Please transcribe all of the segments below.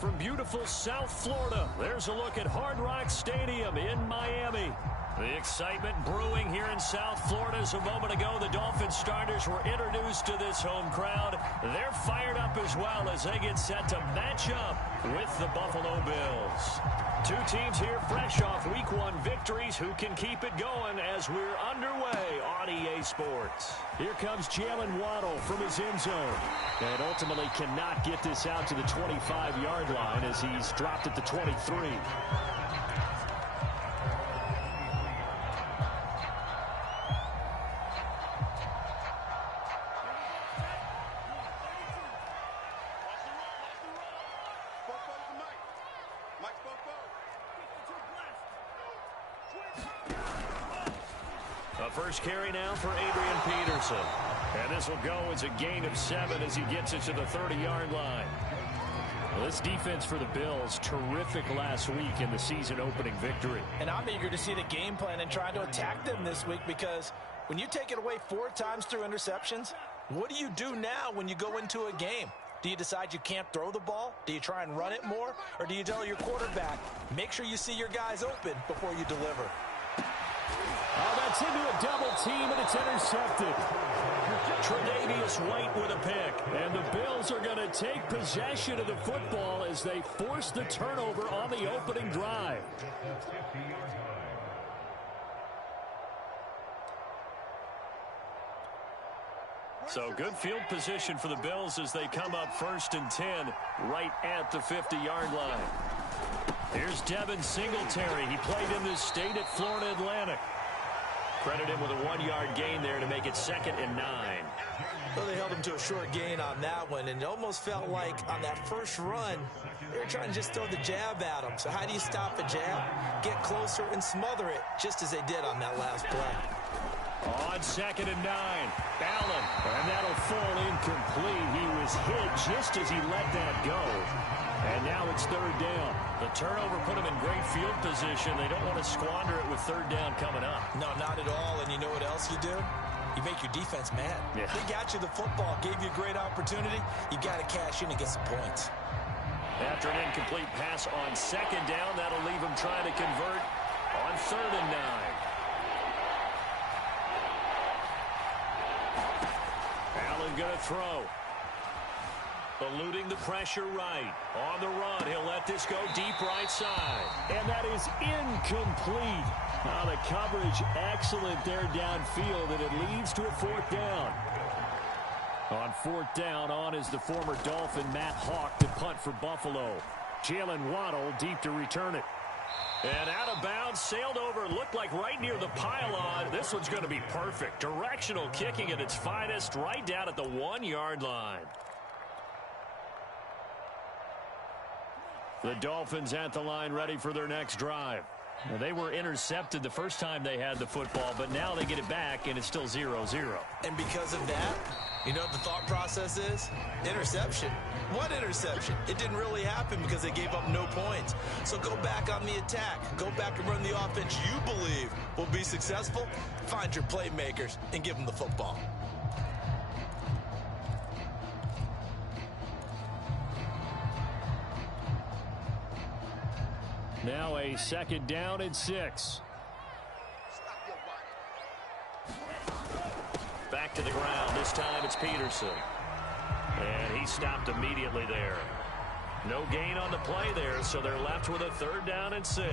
from beautiful South Florida, there's a look at Hard Rock Stadium in Miami. The excitement brewing here in South Florida as a moment ago. The Dolphins starters were introduced to this home crowd. They're fired up as well as they get set to match up with the Buffalo Bills. Two teams here fresh off Week 1 victories who can keep it going as we're underway on EA Sports. Here comes Jalen Waddle from his end zone. And ultimately cannot get this out to the 25-yard line as he's dropped at the 23. First carry now for Adrian Peterson. And this will go as a gain of 7 as he gets it to the 30-yard line. Well, this defense for the Bills, terrific last week in the season-opening victory. And I'm eager to see the game plan and try to attack them this week, because when you take it away 4 times through interceptions, what do you do now when you go into a game? Do you decide you can't throw the ball? Do you try and run it more? Or do you tell your quarterback, make sure you see your guys open before you deliver? Oh, that's into a double team, and it's intercepted. Tre'Davious White with a pick. And the Bills are going to take possession of the football as they force the turnover on the opening drive. So good field position for the Bills as they come up 1st and 10 right at the 50-yard line. Here's Devin Singletary. He played in this state at Florida Atlantic. Credit him with a 1-yard gain there to make it 2nd and 9. Well, they held him to a short gain on that one, and it almost felt like on that first run, they were trying to just throw the jab at him. So how do you stop a jab? Get closer and smother it, just as they did on that last play. On 2nd and 9, Allen, and that'll fall incomplete. He was hit just as he let that go. And now it's 3rd down. The turnover put them in great field position. They don't want to squander it with 3rd down coming up. No, not at all. And you know what else you do? You make your defense mad. Yeah. They got you the football, gave you a great opportunity. You got to cash in and get some points. After an incomplete pass on 2nd down, that'll leave them trying to convert on 3rd and 9. Allen going to throw. Eluding the pressure right. On the run, he'll let this go deep right side. And that is incomplete. Now the coverage excellent there downfield, and it leads to a 4th down. On 4th down, on is the former Dolphin Matt Hawk to punt for Buffalo. Jalen Waddle deep to return it. And out of bounds, sailed over, looked like right near the pylon. This one's going to be perfect. Directional kicking at its finest, right down at the 1-yard line. The Dolphins at the line ready for their next drive. Well, they were intercepted the first time they had the football, but now they get it back, and it's still 0-0. And because of that, you know what the thought process is? Interception. What interception? It didn't really happen because they gave up no points. So go back on the attack. Go back and run the offense you believe will be successful. Find your playmakers and give them the football. Now a 2nd down and 6. Back to the ground. This time it's Peterson. And he stopped immediately there. No gain on the play there, so they're left with a 3rd down and 6.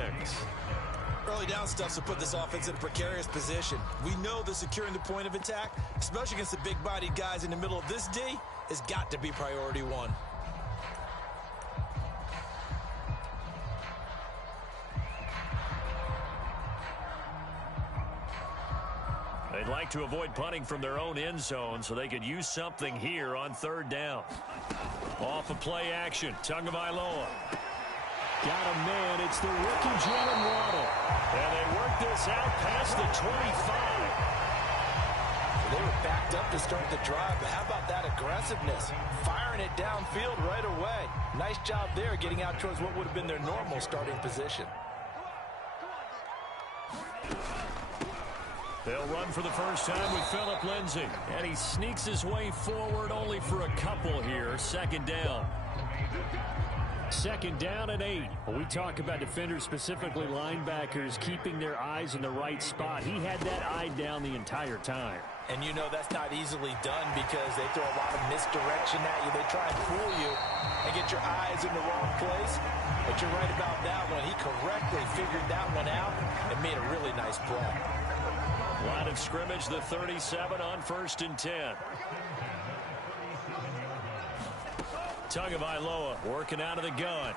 Early down stuff to put this offense in a precarious position. We know that securing the point of attack, especially against the big-bodied guys in the middle of this D, has got to be priority 1. They'd like to avoid punting from their own end zone so they could use something here on 3rd down. Off of play action, Tagovailoa. Got a man, it's the rookie Jalen Waddle. And they work this out past the 25. They were backed up to start the drive, but how about that aggressiveness? Firing it downfield right away. Nice job there getting out towards what would have been their normal starting position. They'll run for the first time with Phillip Lindsay. And he sneaks his way forward only for a couple here. 2nd down. Second down and 8. When we talk about defenders, specifically linebackers, keeping their eyes in the right spot, he had that eye down the entire time. And you know that's not easily done because they throw a lot of misdirection at you. They try and fool you and get your eyes in the wrong place. But you're right about that one. He correctly figured that one out and made a really nice play. Line of scrimmage, the 37 on 1st and 10. Tagovailoa working out of the gun.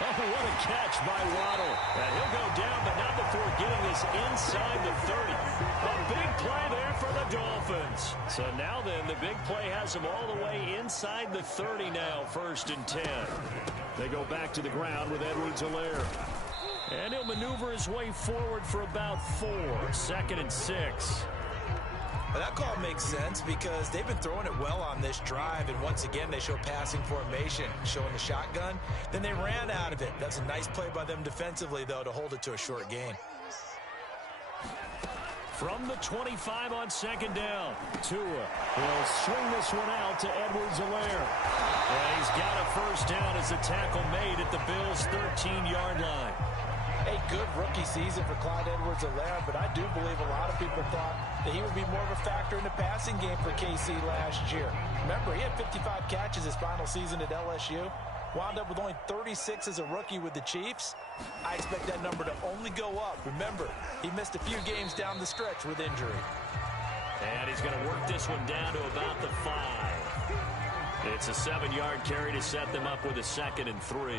Oh, what a catch by Waddle. He'll go down, but not before getting this inside the 30. A big play there for the Dolphins. So now then, the big play has them all the way inside the 30 now, 1st and 10. They go back to the ground with Edwards-Helaire. And he'll maneuver his way forward for about 4. 2nd and 6. That call makes sense because they've been throwing it well on this drive, and once again they show passing formation, showing the shotgun. Then they ran out of it. That's a nice play by them defensively, though, to hold it to a short gain. From the 25 on 2nd down, Tua will swing this one out to Edwards-Helaire. And he's got a 1st down as the tackle made at the Bills' 13-yard line. A good rookie season for Clyde Edwards-Helaire, but I do believe a lot of people thought that he would be more of a factor in the passing game for KC last year. Remember, he had 55 catches his final season at LSU. Wound up with only 36 as a rookie with the Chiefs. I expect that number to only go up. Remember, he missed a few games down the stretch with injury. And he's going to work this one down to about the 5. It's a 7-yard carry to set them up with a 2nd and 3.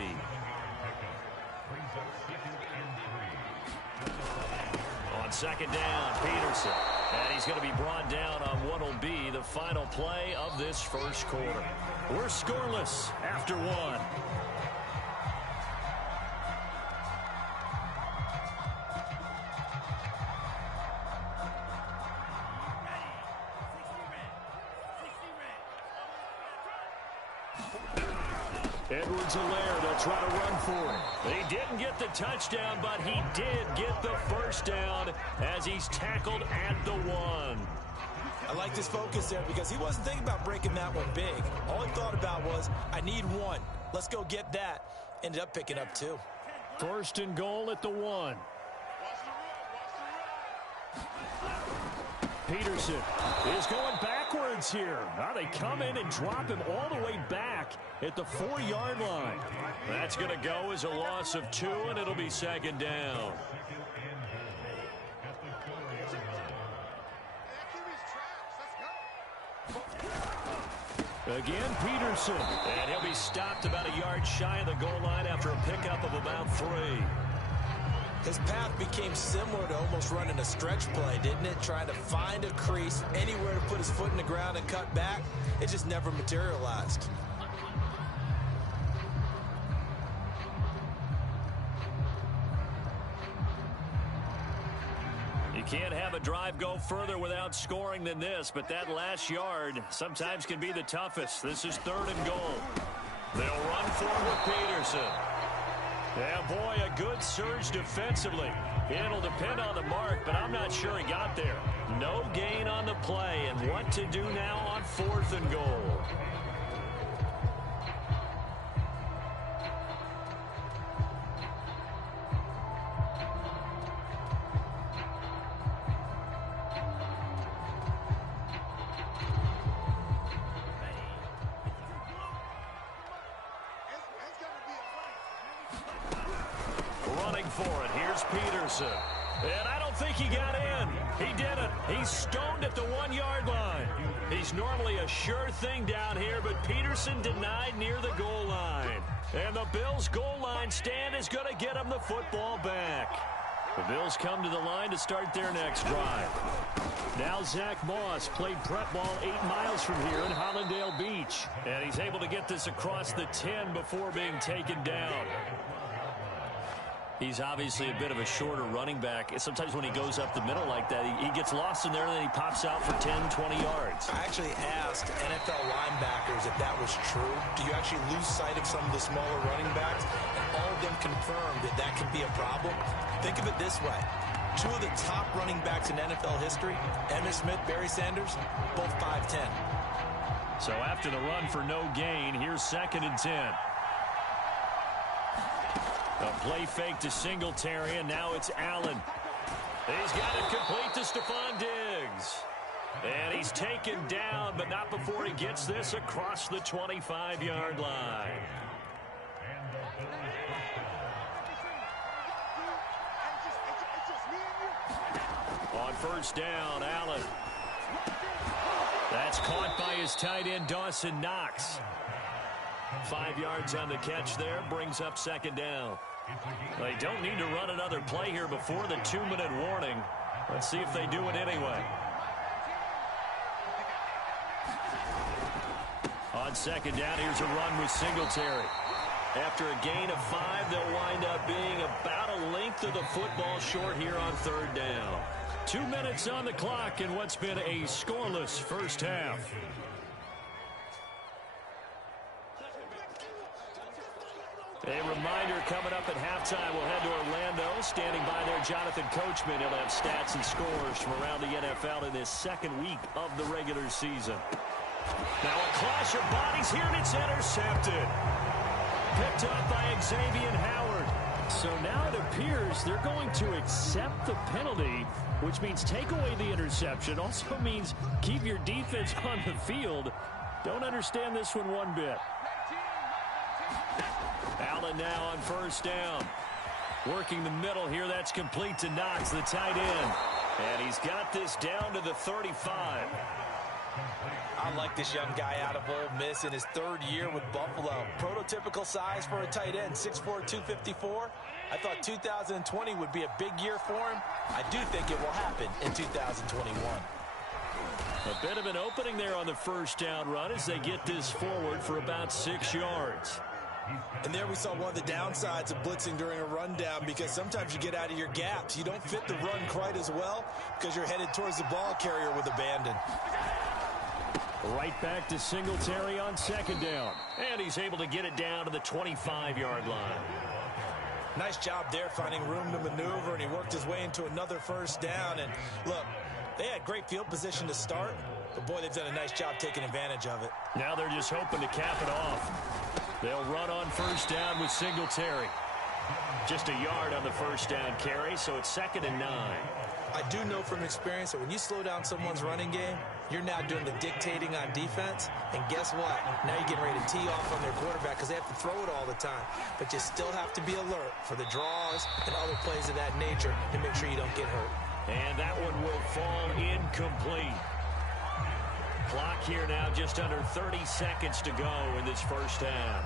On 2nd down, Peterson. And he's going to be brought down on what will be the final play of this first quarter. We're scoreless after 1. Edwards-Helaire, they'll try to run for it. He didn't get the touchdown, but he did get the 1st down as he's tackled at the 1. I like this focus there because he wasn't thinking about breaking that one big. All he thought about was, I need 1. Let's go get that. Ended up picking up 2. 1st and goal at the 1. Peterson is going backwards here. Now they come in and drop him all the way back at the 4-yard line. That's going to go as a loss of 2, and it'll be 2nd down. Again, Peterson. And he'll be stopped about a yard shy of the goal line after a pickup of about 3. His path became similar to almost running a stretch play, didn't it? Trying to find a crease, anywhere to put his foot in the ground and cut back. It just never materialized. You can't have a drive go further without scoring than this, but that last yard sometimes can be the toughest. This is 3rd and goal. They'll run for it with Peterson. Yeah, boy, a good surge defensively. It'll depend on the mark, but I'm not sure he got there. No gain on the play, and what to do now on 4th and goal. For it. Here's Peterson. And I don't think he got in. He didn't. He's stoned at the 1-yard line. He's normally a sure thing down here, but Peterson denied near the goal line. And the Bills' goal line stand is going to get him the football back. The Bills come to the line to start their next drive. Now Zach Moss played prep ball 8 miles from here in Hollandale Beach. And he's able to get this across the 10 before being taken down. He's obviously a bit of a shorter running back. Sometimes when he goes up the middle like that, he gets lost in there and then he pops out for 10, 20 yards. I actually asked NFL linebackers if that was true. Do you actually lose sight of some of the smaller running backs? And all of them confirmed that that can be a problem. Think of it this way. 2 of the top running backs in NFL history, Emmitt Smith, Barry Sanders, both 5'10". So after the run for no gain, here's 2nd and 10. A play fake to Singletary, and now it's Allen. He's got it complete to Stephon Diggs. And he's taken down, but not before he gets this across the 25-yard line. On 1st down, Allen. That's caught by his tight end, Dawson Knox. 5 yards on the catch there, brings up 2nd down. They don't need to run another play here before the 2-minute warning. Let's see if they do it anyway. On 2nd down, here's a run with Singletary. After a gain of 5, they'll wind up being about a length of the football short here on 3rd down. 2 minutes on the clock in what's been a scoreless first half. A reminder coming up at halftime, we'll head to Orlando. Standing by there, Jonathan Coachman. He'll have stats and scores from around the NFL in this 2nd week of the regular season. Now a clash of bodies here, and it's intercepted. Picked up by Xavier Howard. So now it appears they're going to accept the penalty, which means take away the interception. Also means keep your defense on the field. Don't understand this one bit. Allen now on 1st down. Working the middle here. That's complete to Knox, the tight end. And he's got this down to the 35. I like this young guy out of Ole Miss in his 3rd year with Buffalo. Prototypical size for a tight end, 6'4", 254. I thought 2020 would be a big year for him. I do think it will happen in 2021. A bit of an opening there on the 1st down run as they get this forward for about 6 yards. And there we saw one of the downsides of blitzing during a rundown, because sometimes you get out of your gaps. You don't fit the run quite as well because you're headed towards the ball carrier with abandon. Right back to Singletary on 2nd down. And he's able to get it down to the 25-yard line. Nice job there finding room to maneuver, and he worked his way into another 1st down. And look, they had great field position to start, but boy, they've done a nice job taking advantage of it. Now they're just hoping to cap it off. They'll run on 1st down with Singletary. Just a yard on the 1st down carry, so it's 2nd and 9. I do know from experience that when you slow down someone's running game, you're now doing the dictating on defense. And guess what? Now you're getting ready to tee off on their quarterback because they have to throw it all the time. But you still have to be alert for the draws and other plays of that nature to make sure you don't get hurt. And that one will fall incomplete. Clock here now just under 30 seconds to go in this 1st half.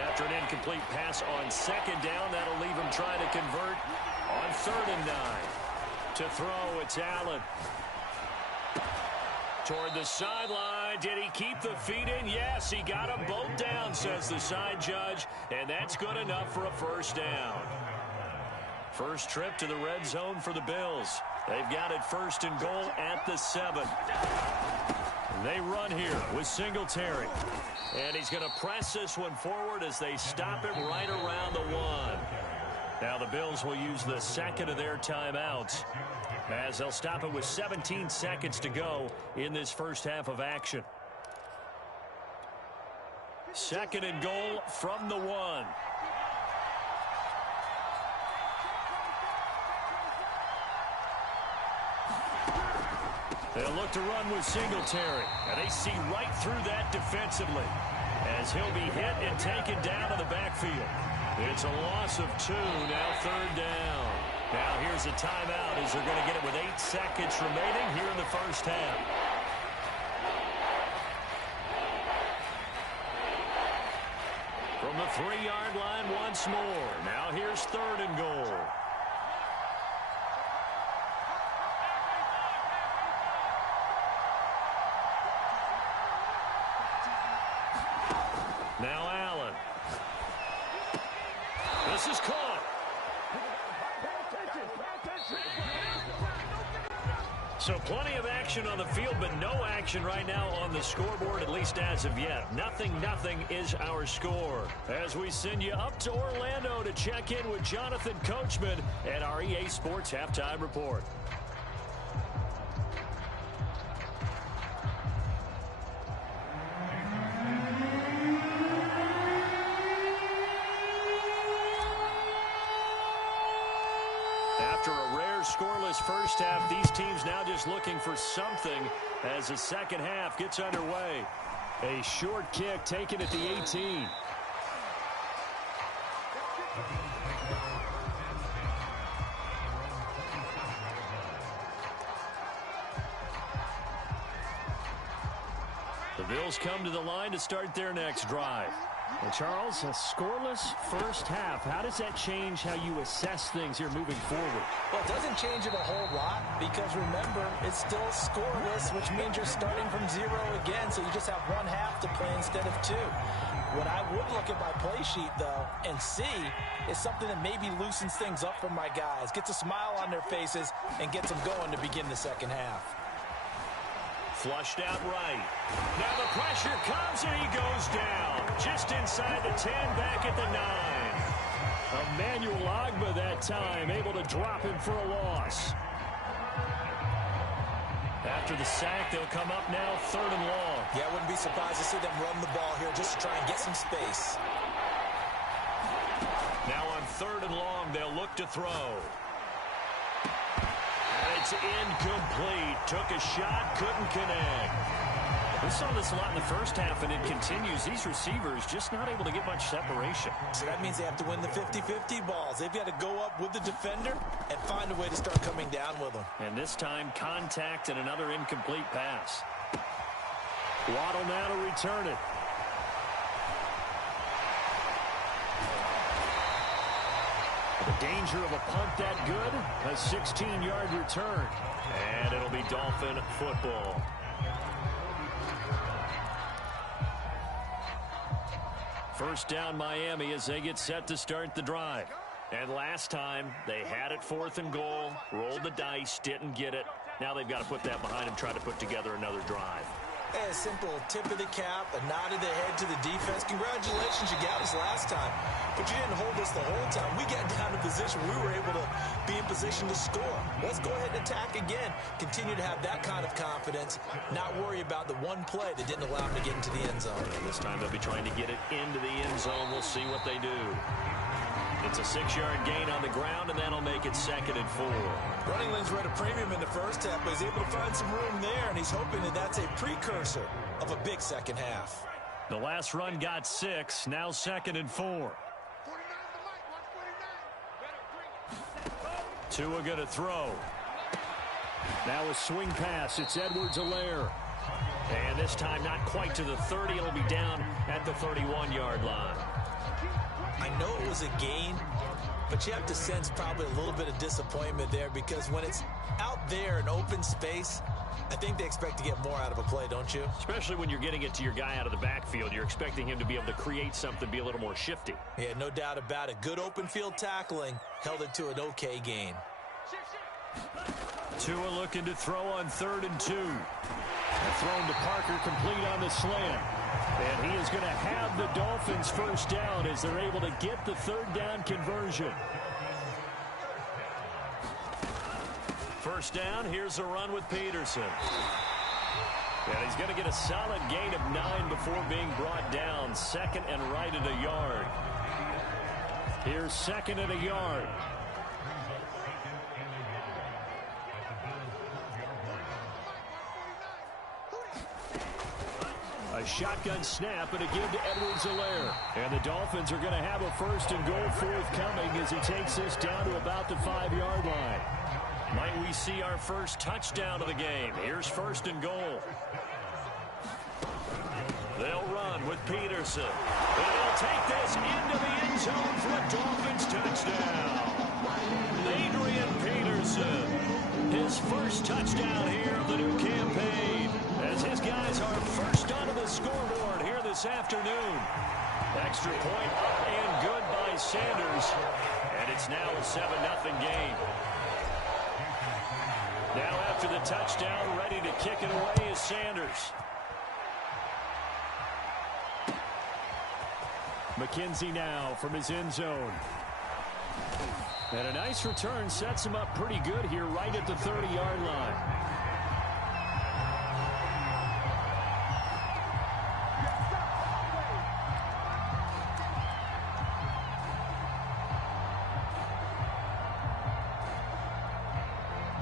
After an incomplete pass on 2nd down, that'll leave him trying to convert on 3rd and 9. To throw, it's Allen. Toward the sideline. Did he keep the feet in? Yes, he got them both down, says the side judge, and that's good enough for a 1st down. First trip to the red zone for the Bills. They've got it 1st and goal at the 7. They run here with Singletary. And he's going to press this one forward as they stop it right around the 1. Now the Bills will use the 2nd of their timeouts as they'll stop it with 17 seconds to go in this 1st half of action. 2nd and goal from the 1. They'll look to run with Singletary, and they see right through that defensively as he'll be hit and taken down in the backfield. It's a loss of 2, now 3rd down. Now here's a timeout as they're going to get it with 8 seconds remaining here in the 1st half. From the 3-yard line once more. Now here's 3rd and goal. Now Allen. This is caught. So plenty of action on the field, but no action right now on the scoreboard, at least as of yet. 0-0 is our score. As we send you up to Orlando to check in with Jonathan Coachman at our EA Sports Halftime Report. After a rare scoreless first half, these teams now just looking for something as the second half gets underway. A short kick taken at the 18. The Bills come to the line to start their next drive. Well, Charles, a scoreless first half. How does that change how you assess things here moving forward? Well, it doesn't change it a whole lot because, remember, it's still scoreless, which means you're starting from 0 again, so you just have one half to play instead of 2. What I would look at my play sheet, though, and see is something that maybe loosens things up for my guys, gets a smile on their faces, and gets them going to begin the second half. Flushed out right. Now the pressure comes and he goes down. Just inside the 10, back at the 9. Emmanuel that time, able to drop him for a loss. After the sack, they'll come up now 3rd and long. Yeah, I wouldn't be surprised to see them run the ball here just to try and get some space. Now on 3rd and long, they'll look to throw. It's incomplete. Took a shot, couldn't connect. We saw this a lot in the first half, and it continues. These receivers just not able to get much separation. So that means they have to win the 50-50 balls. They've got to go up with the defender and find a way to start coming down with them. And this time, contact and another incomplete pass. Waddle now to return it. The danger of a punt that good, a 16-yard return. And it'll be Dolphin football. First down Miami as they get set to start the drive. And last time, they had it 4th and goal, rolled the dice, didn't get it. Now they've got to put that behind them, try to put together another drive. A simple tip of the cap, a nod of the head to the defense. Congratulations, you got us last time, but you didn't hold us the whole time. We got down to position. We were able to be in position to score. Let's go ahead and attack again. Continue to have that kind of confidence, not worry about the one play that didn't allow them to get into the end zone. And this time they'll be trying to get it into the end zone. We'll see what they do. It's a 6-yard gain on the ground, and that'll make it 2nd and 4. Running lanes were at a premium in the first half, but he's able to find some room there, and he's hoping that that's a precursor of a big second half. The last run got 6, now 2nd and 4. Tua going to throw. Now a swing pass. It's Edwards-Helaire. And this time not quite to the 30. It'll be down at the 31-yard line. I know it was a gain, but you have to sense probably a little bit of disappointment there because when it's out there in open space, I think they expect to get more out of a play, don't you? Especially when you're getting it to your guy out of the backfield. You're expecting him to be able to create something, be a little more shifty. Yeah, no doubt about it. Good open field tackling held it to an okay gain. Tua looking to throw on 3rd and 2. Thrown to Parker, complete on the slant. And he is going to have the Dolphins first down as they're able to get the 3rd down conversion. First down, here's a run with Peterson. And he's going to get a solid gain of 9 before being brought down. 2nd and right at a yard. Here's 2nd and a yard. A shotgun snap and a give to Edwards-Helaire. And the Dolphins are going to have a 1st and goal forthcoming as he takes this down to about the 5-yard line. Might we see our first touchdown of the game? Here's 1st and goal. They'll run with Peterson. And they'll take this into the end zone for a Dolphins touchdown. Adrian Peterson, his first touchdown here of the new campaign, as his guys are first onto the scoreboard here this afternoon. Extra point up and good by Sanders, and it's now a 7-0 game. Now after the touchdown, ready to kick it away is Sanders. McKenzie now from his end zone. And a nice return sets him up pretty good here right at the 30-yard line.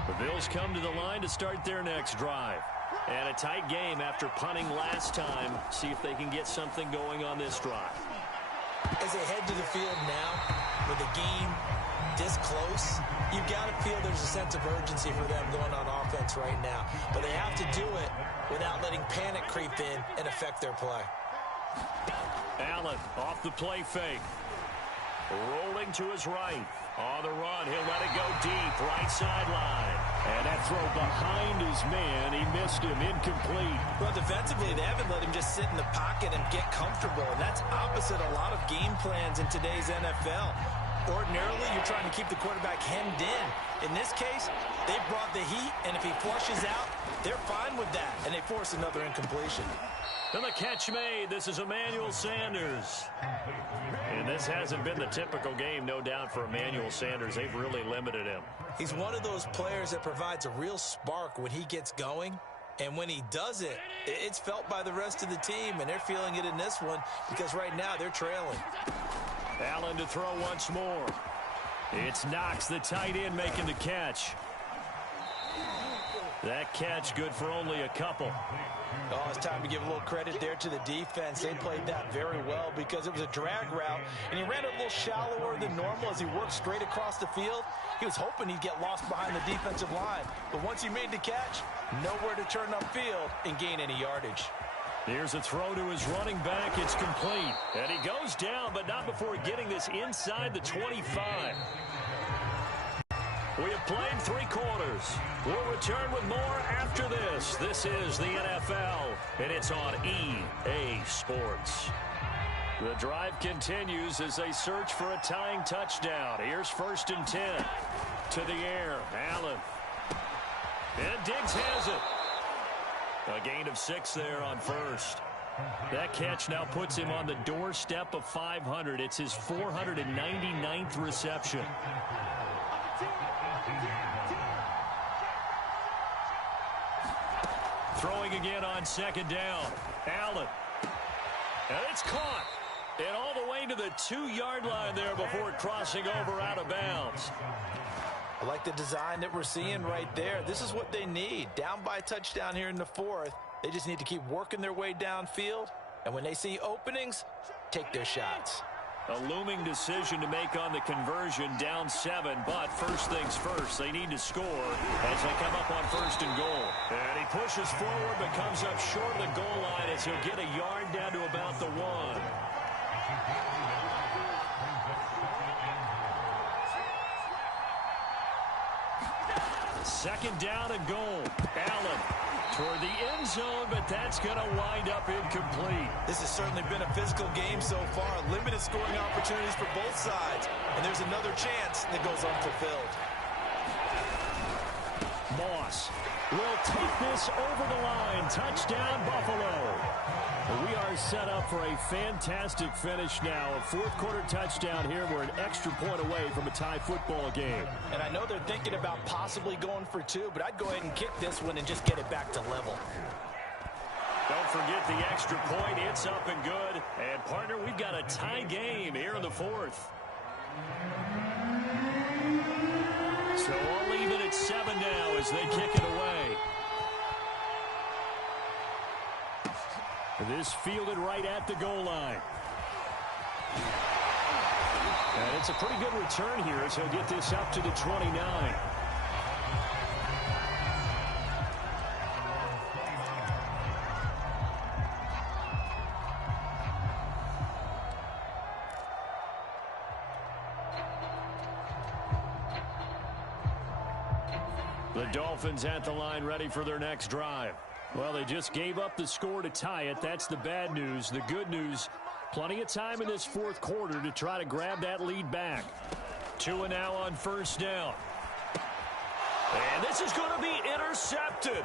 The Bills come to the line to start their next drive. And a tight game after punting last time. See if they can get something going on this drive. As they head to the field now, with the game this close, you've got to feel there's a sense of urgency for them going on offense right now. But they have to do it without letting panic creep in and affect their play. Allen off the play fake. Rolling to his right. On the run, he'll let it go deep, right sideline. And that throw behind his man, he missed him, incomplete. Well, defensively, they haven't let him just sit in the pocket and get comfortable, and that's opposite a lot of game plans in today's NFL. Ordinarily, you're trying to keep the quarterback hemmed in. In this case, they brought the heat, and if he flushes out, they're fine with that, and they force another incompletion. And the catch made. This is Emmanuel Sanders. And this hasn't been the typical game, no doubt, for Emmanuel Sanders. They've really limited him. He's one of those players that provides a real spark when he gets going. And when he does it, it's felt by the rest of the team, and they're feeling it in this one because right now they're trailing. Allen to throw once more. It's Knox, the tight end, making the catch. That catch good for only a couple. Oh, it's time to give a little credit there to the defense. They played that very well because it was a drag route, and he ran it a little shallower than normal as he worked straight across the field. He was hoping he'd get lost behind the defensive line, but once he made the catch, nowhere to turn upfield and gain any yardage. Here's a throw to his running back. It's complete. And he goes down, but not before getting this inside the 25. We have played 3 quarters. We'll return with more after this. This is the NFL, and it's on EA Sports. The drive continues as they search for a tying touchdown. Here's 1st and 10. To the air, Allen. And Diggs has it. A gain of 6 there on first. That catch now puts him on the doorstep of 500. It's his 499th reception. Throwing again on 2nd down. Allen. And it's caught. And all the way to the 2-yard line there before crossing over out of bounds. I like the design that we're seeing right there. This is what they need. Down by a touchdown here in the 4th. They just need to keep working their way downfield. And when they see openings, take their shots. A looming decision to make on the conversion, down 7. But first things first, they need to score as they come up on 1st and goal. And he pushes forward but comes up short of the goal line as he'll get a yard down to about the 1. 2nd down and goal. Allen toward the end zone, but that's going to wind up incomplete. This has certainly been a physical game so far. Limited scoring opportunities for both sides. And there's another chance that goes unfulfilled. Moss will take this over the line. Touchdown, Buffalo. We are set up for a fantastic finish now. A 4th quarter touchdown here. We're an extra point away from a tie football game. And I know they're thinking about possibly going for 2, but I'd go ahead and kick this one and just get it back to level. Don't forget the extra point. It's up and good. And, partner, we've got a tie game here in the 4th. So all even at 7 now as they kick it away. This fielded right at the goal line. And it's a pretty good return here as he'll get this up to the 29. The Dolphins at the line ready for their next drive. Well, they just gave up the score to tie it. That's the bad news. The good news, plenty of time in this 4th quarter to try to grab that lead back. 2 and now on 1st down. And this is going to be intercepted.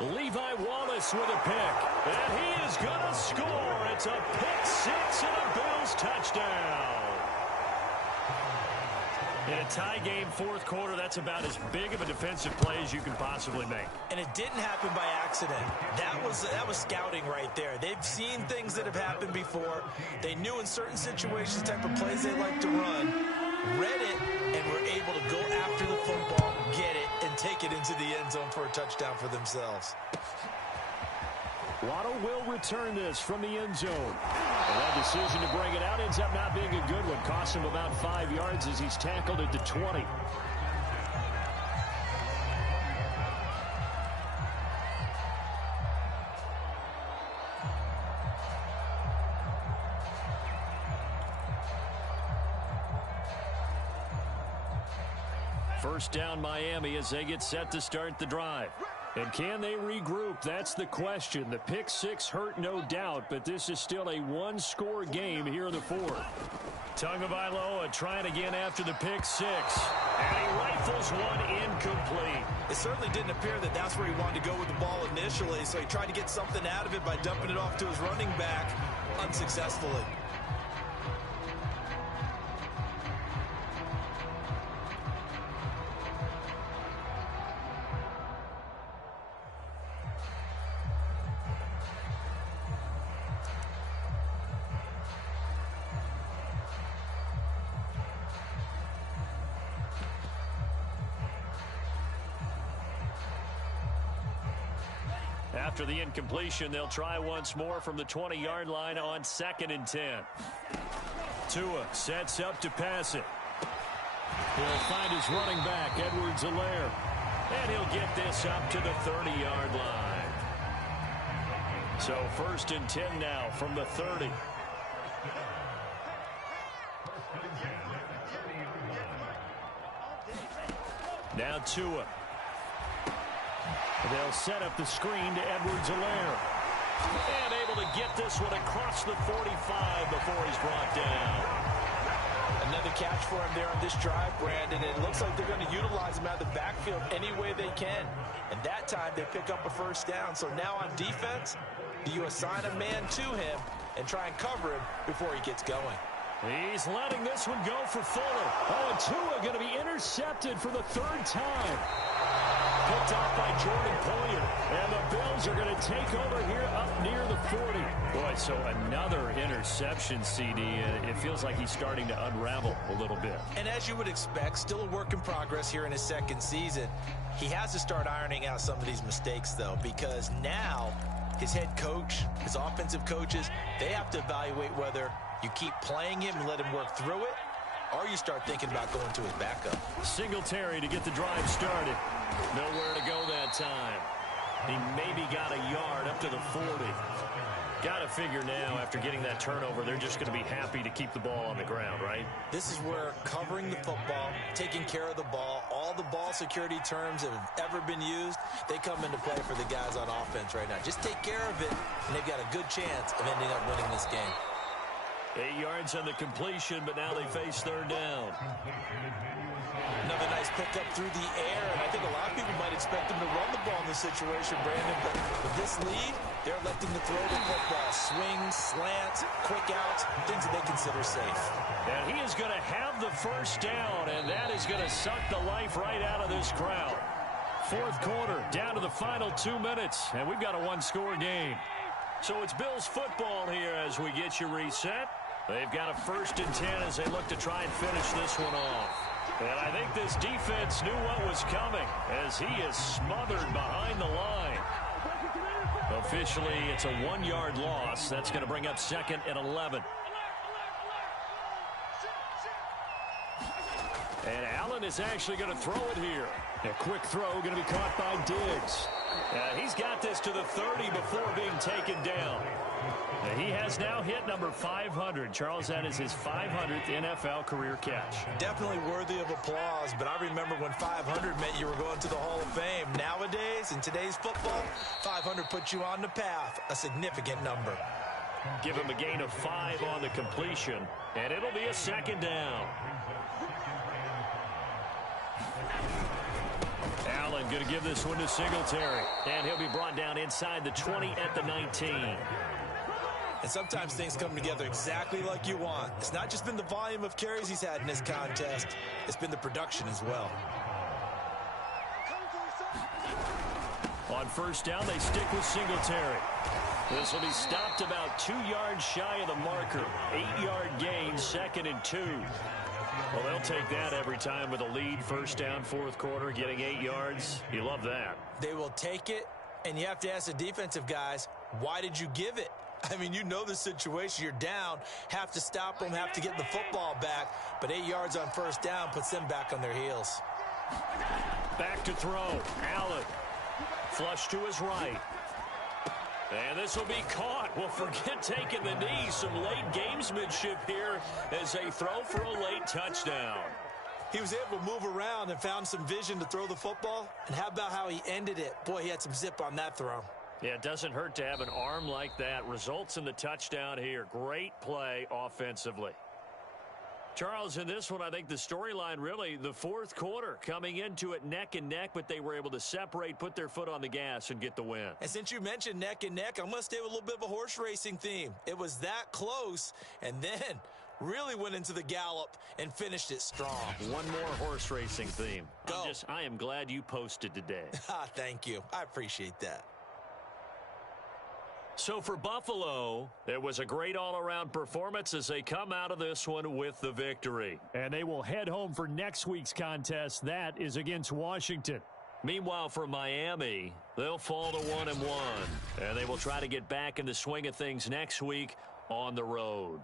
Levi Wallace with a pick. And he is going to score. It's a pick six and a Bills touchdown. In a tie game, fourth quarter, that's about as big of a defensive play as you can possibly make. And it didn't happen by accident. That was scouting right there. They've seen things that have happened before. They knew in certain situations the type of plays they like to run, read it, and were able to go after the football, get it, and take it into the end zone for a touchdown for themselves. Waddle will return this from the end zone. And that decision to bring it out ends up not being a good one. Cost him about 5 yards as he's tackled at the 20. First down Miami as they get set to start the drive. And can they regroup? That's the question. The pick six hurt, no doubt, but this is still a one-score game here in the fourth. Tagovailoa trying again after the pick six. And he rifles one incomplete. It certainly didn't appear that that's where he wanted to go with the ball initially, so he tried to get something out of it by dumping it off to his running back unsuccessfully. After the incompletion, they'll try once more from the 20-yard line on 2nd and 10. Tua sets up to pass it. He'll find his running back, Edwards-Helaire. And he'll get this up to the 30-yard line. So 1st and 10 now from the 30. Now Tua. They'll set up the screen to Edwards-Helaire. And able to get this one across the 45 before he's brought down. Another catch for him there on this drive, Brandon. It looks like they're going to utilize him out of the backfield any way they can. And that time they pick up a first down. So now on defense, do you assign a man to him and try and cover him before he gets going? He's letting this one go for Fuller. Oh, and Tua going to be intercepted for the 3rd time. Picked off by Jordan Poyer. And the Bills are going to take over here up near the 40. Boy, so another interception, CD. It feels like he's starting to unravel a little bit. And as you would expect, still a work in progress here in his 2nd season. He has to start ironing out some of these mistakes, though, because now his head coach, his offensive coaches, they have to evaluate whether you keep playing him and let him work through it, or you start thinking about going to his backup. Singletary to get the drive started. Nowhere to go that time. He maybe got a yard up to the 40. Got to figure now, after getting that turnover, they're just going to be happy to keep the ball on the ground, right? This is where covering the football, taking care of the ball, all the ball security terms that have ever been used, they come into play for the guys on offense right now. Just take care of it, and they've got a good chance of ending up winning this game. 8 yards on the completion, but now they face 3rd down. Another nice pickup through the air, and I think a lot of people might expect him to run the ball in this situation, Brandon, but with this lead, they're electing to throw the football. Swings, slants, quick outs, things that they consider safe. And he is going to have the first down, and that is going to suck the life right out of this crowd. 4th quarter, down to the final 2 minutes, and we've got a one-score game. So it's Bills football here as we get you reset. They've got a 1st and 10 as they look to try and finish this one off. And I think this defense knew what was coming as he is smothered behind the line. Officially, it's a 1-yard loss. That's going to bring up 2nd and 11. And Allen is actually going to throw it here. A quick throw going to be caught by Diggs. He's got this to the 30 before being taken down. He has now hit number 500. Charles, that is his 500th NFL career catch. Definitely worthy of applause, but I remember when 500 meant you were going to the Hall of Fame. Nowadays, in today's football, 500 puts you on the path, a significant number. Give him a gain of 5 on the completion, and it'll be a 2nd down. Allen going to give this one to Singletary. And he'll be brought down inside the 20 at the 19. And sometimes things come together exactly like you want. It's not just been the volume of carries he's had in this contest. It's been the production as well. On first down, they stick with Singletary. This will be stopped about 2 yards shy of the marker. 8-yard gain, 2nd and 2. Well, they'll take that every time with a lead. First down, fourth quarter, getting 8 yards. You love that. They will take it, and you have to ask the defensive guys, why did you give it? I mean, you know the situation. You're down, have to stop them, have to get the football back. But 8 yards on first down puts them back on their heels. Back to throw. Allen. Flush to his right. And this will be caught. Well, forget taking the knee. Some late gamesmanship here as they throw for a late touchdown. He was able to move around and found some vision to throw the football. And how about how he ended it? Boy, he had some zip on that throw. Yeah, it doesn't hurt to have an arm like that. Results in the touchdown here. Great play offensively. Charles, in this one, I think the storyline really, the fourth quarter, coming into it neck and neck, but they were able to separate, put their foot on the gas, and get the win. And since you mentioned neck and neck, I'm going to stay with a little bit of a horse racing theme. It was that close, and then really went into the gallop and finished it strong. One more horse racing theme. Go. I am glad you posted today. Thank you. I appreciate that. So for Buffalo, it was a great all-around performance as they come out of this one with the victory. And they will head home for next week's contest. That is against Washington. Meanwhile, for Miami, they'll fall to 1-1, and they will try to get back in the swing of things next week on the road.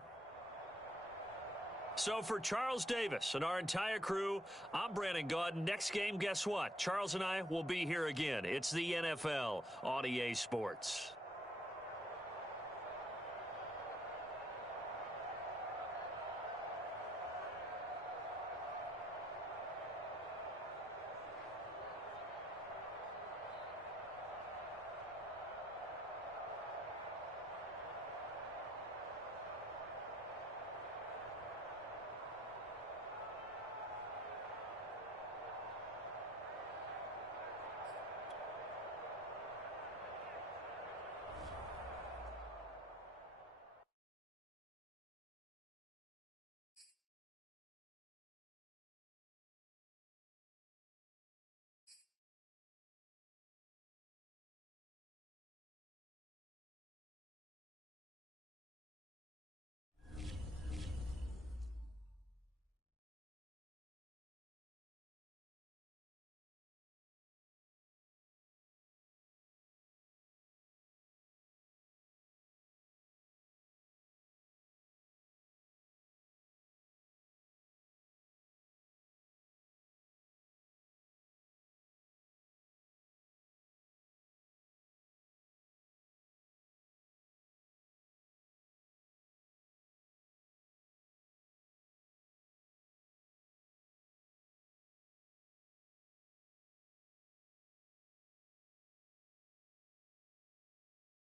So for Charles Davis and our entire crew, I'm Brandon Gaudin. Next game, guess what? Charles and I will be here again. It's the NFL on EA Sports.